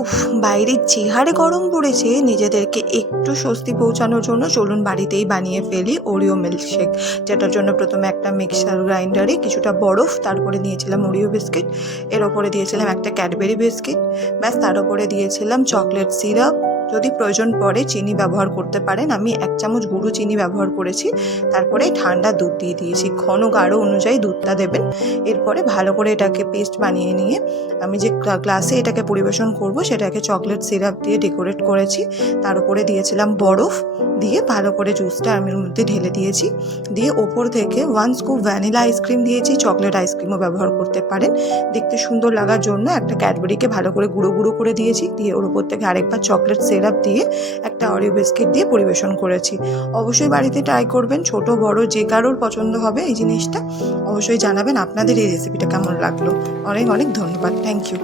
উফ, বাইরে যে হারে গরম পড়েছে, নিজেদেরকে একটু স্বস্তি পৌঁছানোর জন্য চলুন বাড়িতেই বানিয়ে ফেলি ওরিও মিল্কশেক। যেটার জন্য প্রথমে একটা মিক্সার গ্রাইন্ডারে কিছুটা বরফ, তারপরে দিয়েছিলাম ওরিও বিস্কিট, এর ওপরে দিয়েছিলাম একটা ক্যাডবেরি বিস্কিট, ব্যাস তার ওপরে দিয়েছিলাম চকলেট সিরাপ। যদি প্রয়োজন পড়ে চিনি ব্যবহার করতে পারেন, আমি 1 চামচ গুঁড়ো চিনি ব্যবহার করেছি। তারপরে ঠান্ডা দুধ দিয়ে দিয়েছি, ঘন গাঢ় অনুযায়ী দুধটা দেবেন। এরপরে ভালো করে এটাকে পেস্ট বানিয়ে নিয়ে আমি যে গ্লাসে এটাকে পরিবেশন করব সেটাকে চকলেট সিরাপ দিয়ে ডেকোরেট করেছি। তার উপরে দিয়েছিলাম বরফ, দিয়ে ভালো করে জুসটা আমি এর মধ্যে ঢেলে দিয়েছি। দিয়ে ওপর থেকে 1 স্কুপ ভ্যানিলা আইসক্রিম দিয়েছি, চকলেট আইসক্রিমও ব্যবহার করতে পারেন। দেখতে সুন্দর লাগার জন্য একটা ক্যাডবেরিকে ভালো করে গুঁড়ো গুঁড়ো করে দিয়েছি, দিয়ে ওর উপর থেকে আরেকবার চকলেট সিরাপ দিয়ে একটা অরিও বিস্কিট দিয়ে পরিবেশন করেছি। অবশ্যই বাড়িতে ট্রাই করবেন, ছোট বড় যে কারোর পছন্দ হবে এই জিনিসটা। অবশ্যই জানাবেন আপনাদের এই রেসিপিটা কেমন লাগলো। অনেক অনেক ধন্যবাদ, থ্যাংক ইউ।